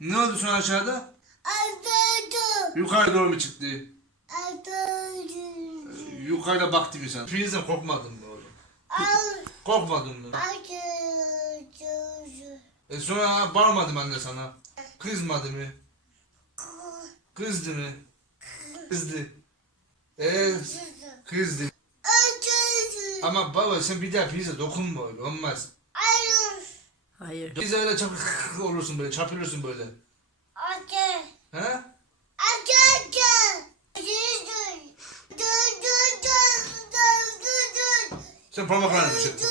Ne oldu son aşağıda? Aldı. Yukarı doğru mu çıktı? Aldı. Yukarıda baktım sen. Prize korkmadın mı oğlum? Al korkmadın mı? Aldı. E sonra bağırmadım anne sana. Kızmadı mı? Kızdı mı? kızdı. Ee, kızdı. Ama baba sen bir daha prize dokunma öyle olmaz. Hayır. Dizayla çok olursun böyle, çarpılırsın böyle. Anne. He? Anne anne. Sen parmaklarını bilecektin.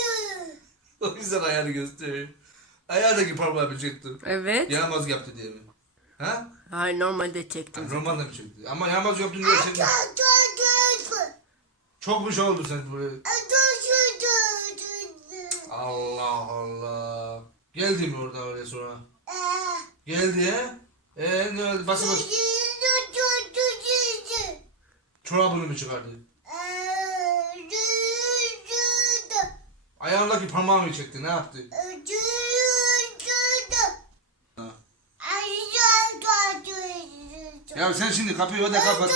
o yüzden ayarı gösteriyor. Ayardaki parmağı çekti? Evet. Yağmaz yaptı diye mi? Ha? Hayır normalde çektim. normalde yani mi çektin? Ama yağmaz yaptın diye senin... çok bir şey oldu sen böyle. Geldi mi orada öyle sonra? Ee, Geldi ya. Ee ne oldu? Basın basın. Çorabını mı çıkardı? Ayağındaki parmağını mı çekti? Ne yaptı? ya sen şimdi kapıyı öde kapattın.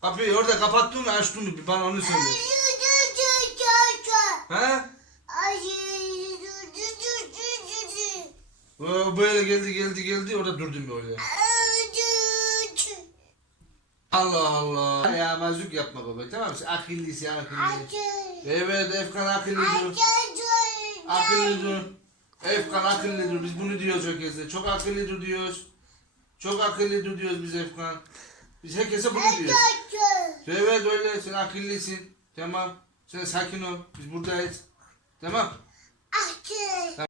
Kapıyı orada kapattın mı açtın mı? Bana onu söyle. He? <Ha? gülüyor> böyle geldi geldi geldi orada durdum böyle. Allah Allah. Ya mazuk yapma baba tamam mı? Akıllıysa akıllı. Evet Efkan akıllı dur. Akıllı dur. Efkan akıllı dur. Biz bunu diyoruz herkese. Çok akıllı dur diyoruz. Çok akıllı dur diyoruz biz Efkan. Biz herkese bunu diyoruz. Evet öyle sen akıllısın. Tamam. Sen sakin ol. Biz buradayız. Tamam.